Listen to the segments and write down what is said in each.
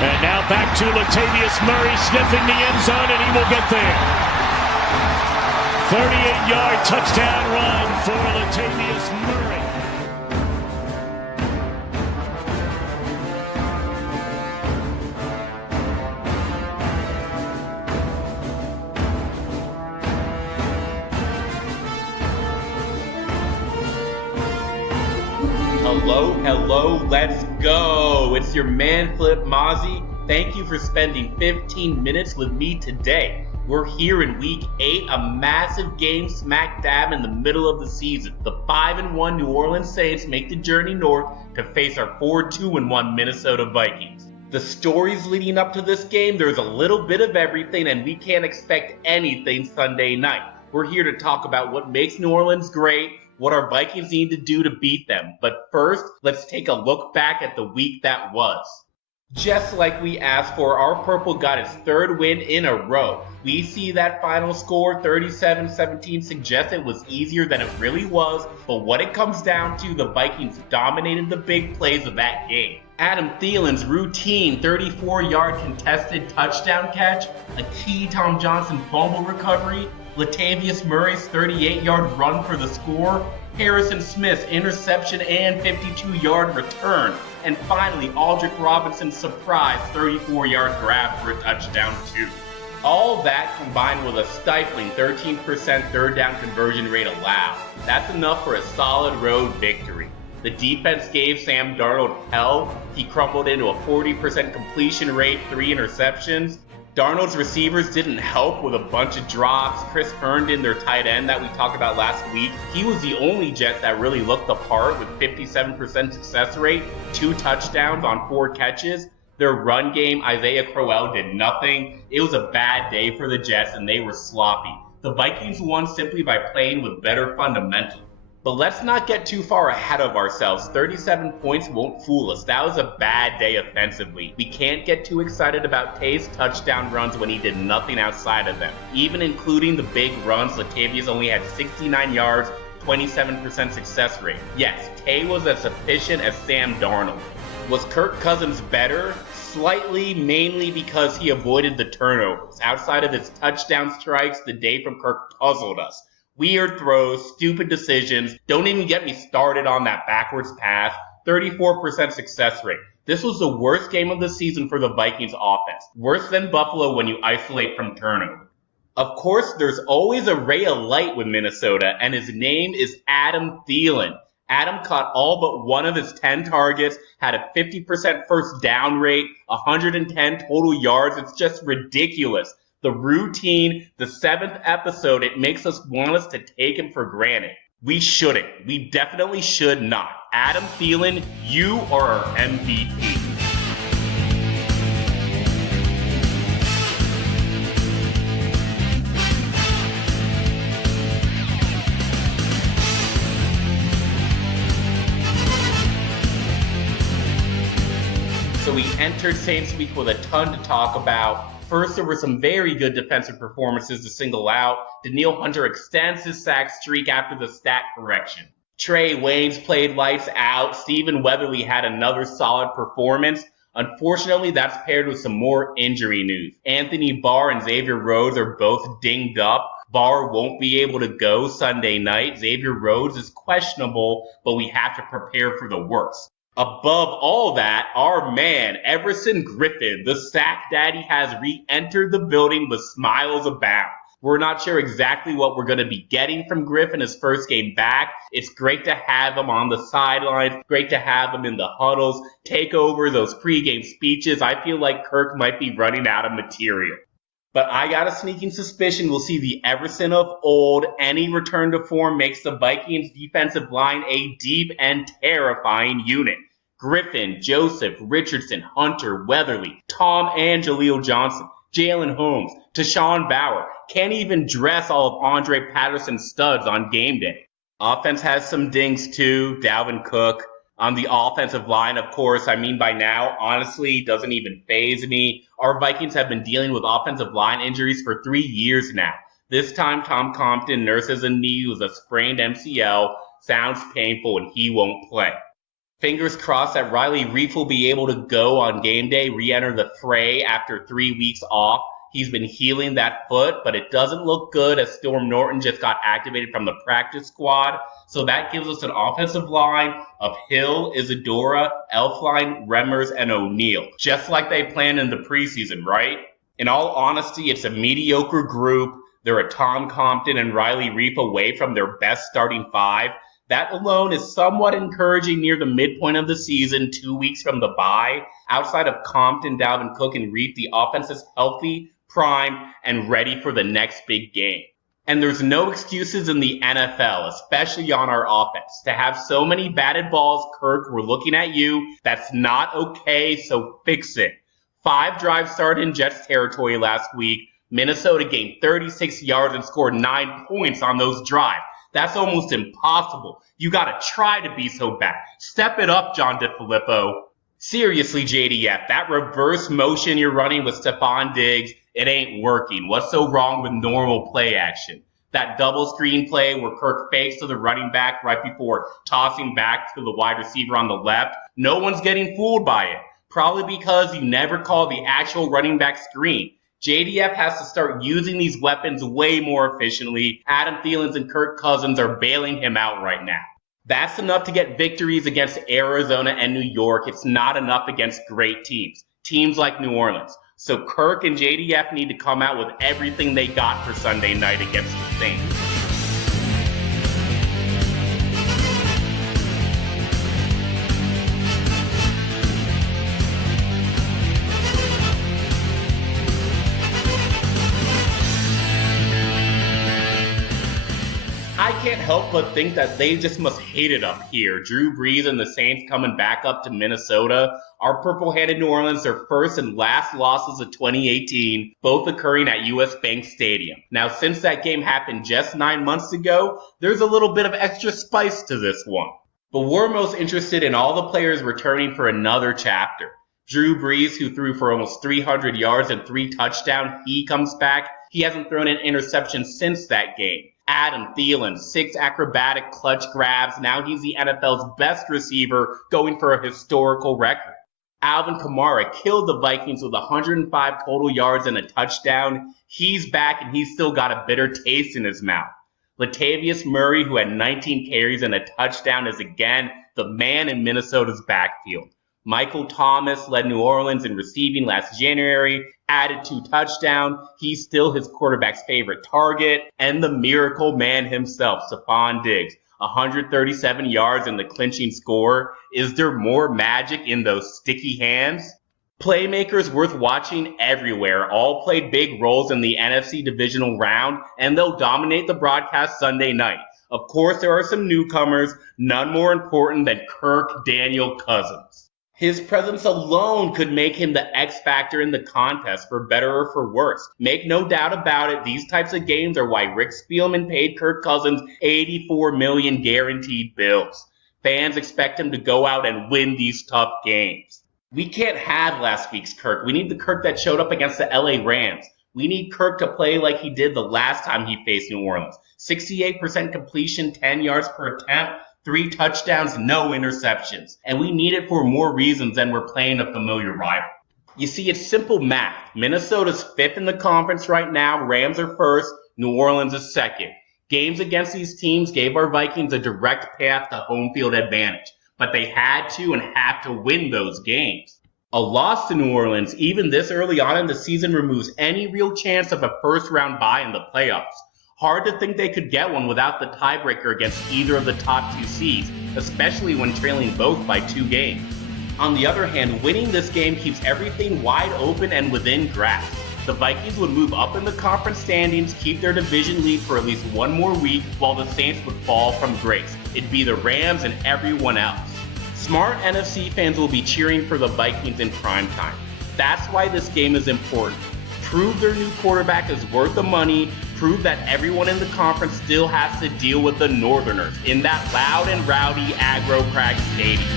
And now back to Latavius Murray sniffing the end zone, and he will get there. 38-yard touchdown run for Latavius Murray. Hello, let's go. It's your man, Flip Mozzie. Thank you for spending 15 minutes with me today. We're here in Week 8, a massive game smack dab in the middle of the season. The 5-1 New Orleans Saints make the journey north to face our 4-2-1 Minnesota Vikings. The stories leading up to this game, there's a little bit of everything, and we can't expect anything Sunday night. We're here to talk about what makes New Orleans great, what our Vikings need to do to beat them. But first, let's take a look back at the week that was. Just like we asked for, our Purple got its third win in a row. We see that final score, 37-17, suggests it was easier than it really was, but what it comes down to, the Vikings dominated the big plays of that game. Adam Thielen's routine 34-yard contested touchdown catch, a key Tom Johnson fumble recovery, Latavius Murray's 38-yard run for the score, Harrison Smith's interception and 52-yard return, and finally Aldrick Robinson's surprise 34-yard grab for a touchdown too. All that combined with a stifling 13% third down conversion rate allowed. That's enough for a solid road victory. The defense gave Sam Darnold hell. He crumbled into a 40% completion rate, 3 interceptions. Darnold's receivers didn't help with a bunch of drops. Chris Herndon, their tight end that we talked about last week, he was the only Jet that really looked the part with 57% success rate, 2 touchdowns on 4 catches. Their run game, Isaiah Crowell, did nothing. It was a bad day for the Jets, and they were sloppy. The Vikings won simply by playing with better fundamentals. But let's not get too far ahead of ourselves. 37 points won't fool us. That was a bad day offensively. We can't get too excited about Tay's touchdown runs when he did nothing outside of them. Even including the big runs, Latavius only had 69 yards, 27% success rate. Yes, Tay was as efficient as Sam Darnold. Was Kirk Cousins better? Slightly, mainly because he avoided the turnovers. Outside of his touchdown strikes, the day from Kirk puzzled us. Weird throws, stupid decisions, don't even get me started on that backwards pass, 34% success rate. This was the worst game of the season for the Vikings offense. Worse than Buffalo when you isolate from turnover. Of course, there's always a ray of light with Minnesota, and his name is Adam Thielen. Adam caught all but one of his 10 targets, had a 50% first down rate, 110 total yards. It's just ridiculous. The routine, the 7th episode, it makes us want us to take him for granted. We shouldn't. We definitely should not. Adam Thielen, you are our MVP. So we entered Saints Week with a ton to talk about. First, there were some very good defensive performances to single out. Danielle Hunter extends his sack streak after the stat correction. Trey Waynes played lights out. Stephen Weatherly had another solid performance. Unfortunately, that's paired with some more injury news. Anthony Barr and Xavier Rhodes are both dinged up. Barr won't be able to go Sunday night. Xavier Rhodes is questionable, but we have to prepare for the worst. Above all that, our man, Everson Griffen, the sack daddy, has re-entered the building with smiles abound. We're not sure exactly what we're going to be getting from Griffen his first game back. It's great to have him on the sidelines, great to have him in the huddles, take over those pregame speeches. I feel like Kirk might be running out of material. But I got a sneaking suspicion we'll see the Everson of old. Any return to form makes the Vikings defensive line a deep and terrifying unit. Griffen, Joseph, Richardson, Hunter, Weatherly, Tom and Jaleel Johnson, Jalen Holmes, Tashawn Bauer. Can't even dress all of Andre Patterson's studs on game day. Offense has some dings too. Dalvin Cook. On the offensive line, of course, I mean by now, honestly, doesn't even faze me. Our Vikings have been dealing with offensive line injuries for 3 years now. This time, Tom Compton nurses a knee with a sprained MCL. Sounds painful and he won't play. Fingers crossed that Riley Reiff will be able to go on game day, re-enter the fray after 3 weeks off. He's been healing that foot, but it doesn't look good as Storm Norton just got activated from the practice squad. So that gives us an offensive line of Hill, Isadora, Elflein, Remmers, and O'Neal. Just like they planned in the preseason, right? In all honesty, it's a mediocre group. They're a Tom Compton and Riley Reiff away from their best starting five. That alone is somewhat encouraging near the midpoint of the season, 2 weeks from the bye. Outside of Compton, Dalvin Cook, and Reiff, the offense is healthy, primed, and ready for the next big game. And there's no excuses in the NFL, especially on our offense. To have so many batted balls, Kirk, we're looking at you. That's not okay, so fix it. 5 drives started in Jets territory last week. Minnesota gained 36 yards and scored 9 points on those drives. That's almost impossible. You gotta try to be so bad. Step it up, John DeFilippo. Seriously, JDF, that reverse motion you're running with Stefon Diggs, it ain't working. What's so wrong with normal play action? That double screen play where Kirk fakes to the running back right before tossing back to the wide receiver on the left, no one's getting fooled by it. Probably because you never call the actual running back screen. JDF has to start using these weapons way more efficiently. Adam Thielen and Kirk Cousins are bailing him out right now. That's enough to get victories against Arizona and New York. It's not enough against great teams. Teams like New Orleans. So Kirk and JDF need to come out with everything they got for Sunday night against the Saints. I can't help but think that they just must hate it up here. Drew Brees and the Saints coming back up to Minnesota. Our purple-handed New Orleans, their first and last losses of 2018, both occurring at US Bank Stadium. Now, since that game happened just 9 months ago, there's a little bit of extra spice to this one. But we're most interested in all the players returning for another chapter. Drew Brees, who threw for almost 300 yards and 3 touchdowns, he comes back. He hasn't thrown an interception since that game. Adam Thielen, 6 acrobatic clutch grabs. Now he's the NFL's best receiver, going for a historical record. Alvin Kamara killed the Vikings with 105 total yards and a touchdown. He's back and he's still got a bitter taste in his mouth. Latavius Murray, who had 19 carries and a touchdown, is again the man in Minnesota's backfield. Michael Thomas led New Orleans in receiving last January, added 2 touchdowns. He's still his quarterback's favorite target. And the miracle man himself, Stefon Diggs, 137 yards in the clinching score. Is there more magic in those sticky hands? Playmakers worth watching everywhere all played big roles in the NFC divisional round, and they'll dominate the broadcast Sunday night. Of course, there are some newcomers, none more important than Kirk Daniel Cousins. His presence alone could make him the X factor in the contest, for better or for worse. Make no doubt about it, these types of games are why Rick Spielman paid Kirk Cousins $84 million guaranteed bills. Fans expect him to go out and win these tough games. We can't have last week's Kirk. We need the Kirk that showed up against the LA Rams. We need Kirk to play like he did the last time he faced New Orleans. 68% completion, 10 yards per attempt. 3 touchdowns, no interceptions. And we need it for more reasons than we're playing a familiar rival. You see, it's simple math. Minnesota's 5th in the conference right now. Rams are 1st. New Orleans is 2nd. Games against these teams gave our Vikings a direct path to home field advantage. But they had to and have to win those games. A loss to New Orleans, even this early on in the season, removes any real chance of a first-round bye in the playoffs. Hard to think they could get one without the tiebreaker against either of the top 2 seeds, especially when trailing both by 2 games. On the other hand, winning this game keeps everything wide open and within grasp. The Vikings would move up in the conference standings, keep their division lead for at least 1 more week, while the Saints would fall from grace. It'd be the Rams and everyone else. Smart NFC fans will be cheering for the Vikings in primetime. That's why this game is important. Prove their new quarterback is worth the money. Prove that everyone in the conference still has to deal with the Northerners in that loud and rowdy Agro-Crag Stadium.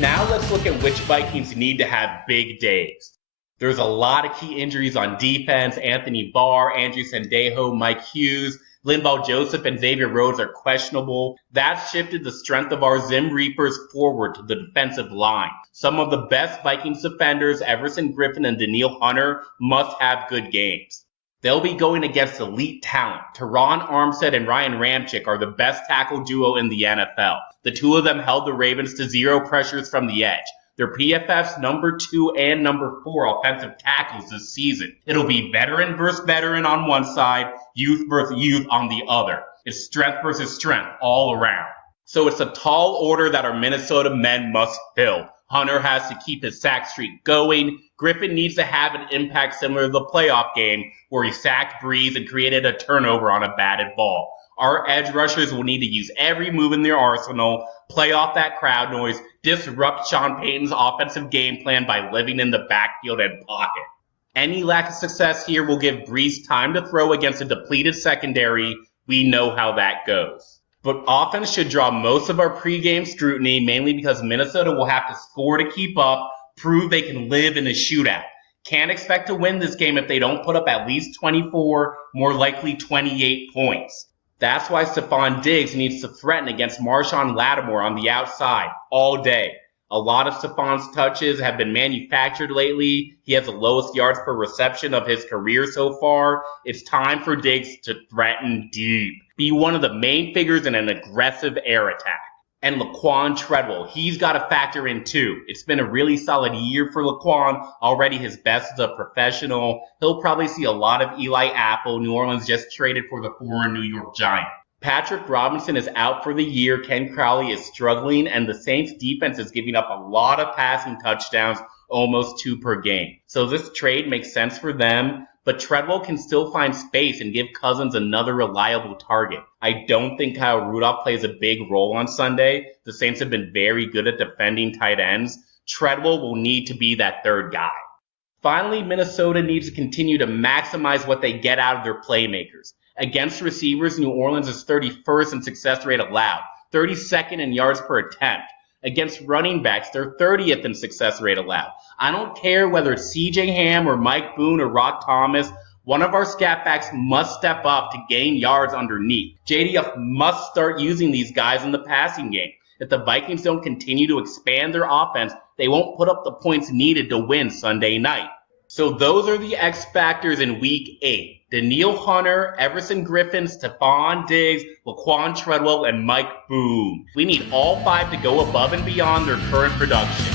Now let's look at which Vikings need to have big days. There's a lot of key injuries on defense. Anthony Barr, Andrew Sendejo, Mike Hughes, Linval Joseph, and Xavier Rhodes are questionable. That's shifted the strength of our Zim Reapers forward to the defensive line. Some of the best Vikings defenders, Everson Griffen and Danielle Hunter, must have good games. They'll be going against elite talent. Teron Armstead and Ryan Ramczyk are the best tackle duo in the NFL. The two of them held the Ravens to 0 pressures from the edge. They're PFF's number 2 and number 4 offensive tackles this season. It'll be veteran versus veteran on one side, youth versus youth on the other. It's strength versus strength all around. So it's a tall order that our Minnesota men must fill. Hunter has to keep his sack streak going. Griffen needs to have an impact similar to the playoff game where he sacked Breeze and created a turnover on a batted ball. Our edge rushers will need to use every move in their arsenal, play off that crowd noise, disrupt Sean Payton's offensive game plan by living in the backfield and pocket. Any lack of success here will give Breeze time to throw against a depleted secondary. We know how that goes. But offense should draw most of our pregame scrutiny, mainly because Minnesota will have to score to keep up, prove they can live in a shootout. Can't expect to win this game if they don't put up at least 24, more likely 28 points. That's why Stefon Diggs needs to threaten against Marshawn Lattimore on the outside all day. A lot of Stefon's touches have been manufactured lately. He has the lowest yards per reception of his career so far. It's time for Diggs to threaten deep. Be one of the main figures in an aggressive air attack. And Laquan Treadwell, he's got to factor in too. It's been a really solid year for Laquan, already his best as a professional. He'll probably see a lot of Eli Apple. New Orleans just traded for the former New York Giant. Patrick Robinson is out for the year. Ken Crowley is struggling, and the Saints defense is giving up a lot of passing touchdowns, almost 2 per game. So this trade makes sense for them, but Treadwell can still find space and give Cousins another reliable target. I don't think Kyle Rudolph plays a big role on Sunday. The Saints have been very good at defending tight ends. Treadwell will need to be that third guy. Finally, Minnesota needs to continue to maximize what they get out of their playmakers. Against receivers, New Orleans is 31st in success rate allowed, 32nd in yards per attempt. Against running backs, they're 30th in success rate allowed. I don't care whether it's CJ Ham or Mike Boone or Rock Thomas. One of our scat backs must step up to gain yards underneath. JDF must start using these guys in the passing game. If the Vikings don't continue to expand their offense, they won't put up the points needed to win Sunday night. So those are the X factors in Week 8. Danielle Hunter, Everson Griffen, Stefon Diggs, Laquan Treadwell, and Mike Boone. We need all 5 to go above and beyond their current production.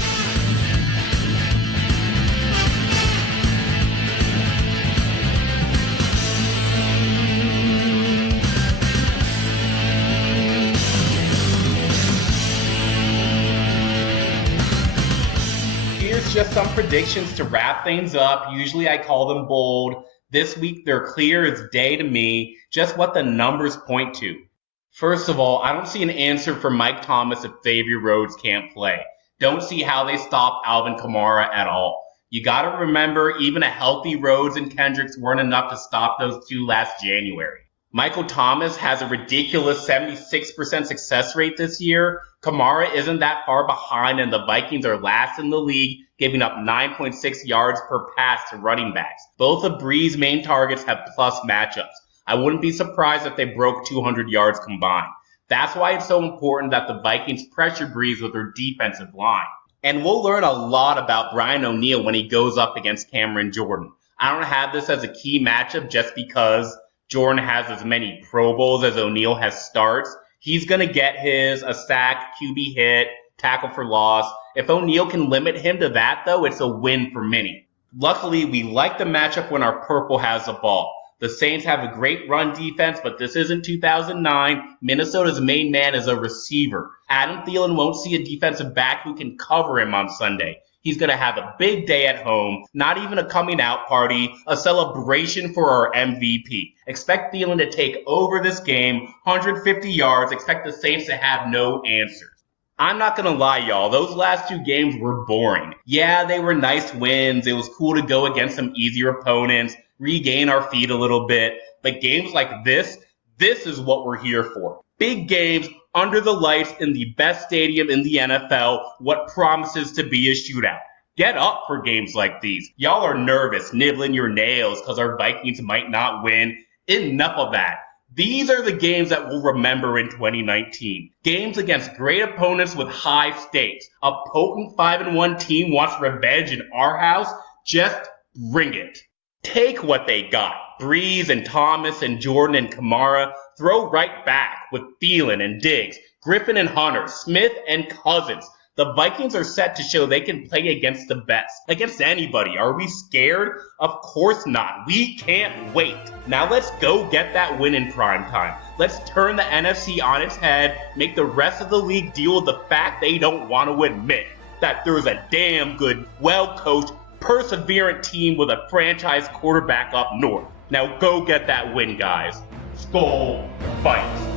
Here's just some predictions to wrap things up. Usually I call them bold. This week, they're clear as day to me, just what the numbers point to. First of all, I don't see an answer for Mike Thomas if Xavier Rhodes can't play. Don't see how they stop Alvin Kamara at all. You gotta remember, even a healthy Rhodes and Kendricks weren't enough to stop those two last January. Michael Thomas has a ridiculous 76% success rate this year. Kamara isn't that far behind, and the Vikings are last in the league, giving up 9.6 yards per pass to running backs. Both of Bree's main targets have plus matchups. I wouldn't be surprised if they broke 200 yards combined. That's why it's so important that the Vikings pressure Breeze with their defensive line. And we'll learn a lot about Brian O'Neill when he goes up against Cameron Jordan. I don't have this as a key matchup just because Jordan has as many Pro Bowls as O'Neill has starts. He's going to get a sack, QB hit, tackle for loss. If O'Neill can limit him to that, though, it's a win for many. Luckily, we like the matchup when our purple has the ball. The Saints have a great run defense, but this isn't 2009. Minnesota's main man is a receiver. Adam Thielen won't see a defensive back who can cover him on Sunday. He's going to have a big day at home, not even a coming out party, a celebration for our MVP. Expect Thielen to take over this game, 150 yards, expect the Saints to have no answers. I'm not going to lie, y'all, those last 2 games were boring. Yeah, they were nice wins, it was cool to go against some easier opponents, regain our feet a little bit, but games like this is what we're here for. Big games, under the lights in the best stadium in the NFL, what promises to be a shootout. Get up for games like these. Y'all are nervous, nibbling your nails because our Vikings might not win. Enough of that. These are the games that we'll remember in 2019. Games against great opponents with high stakes. A potent 5-1 team wants revenge in our house? Just bring it. Take what they got. Breeze and Thomas and Jordan and Kamara. Throw right back with Thielen and Diggs, Griffen and Hunter, Smith and Cousins. The Vikings are set to show they can play against the best. Against anybody. Are we scared? Of course not. We can't wait. Now let's go get that win in prime time. Let's turn the NFC on its head, make the rest of the league deal with the fact they don't want to admit that there's a damn good, well-coached, perseverant team with a franchise quarterback up north. Now go get that win, guys. Skol Vikes.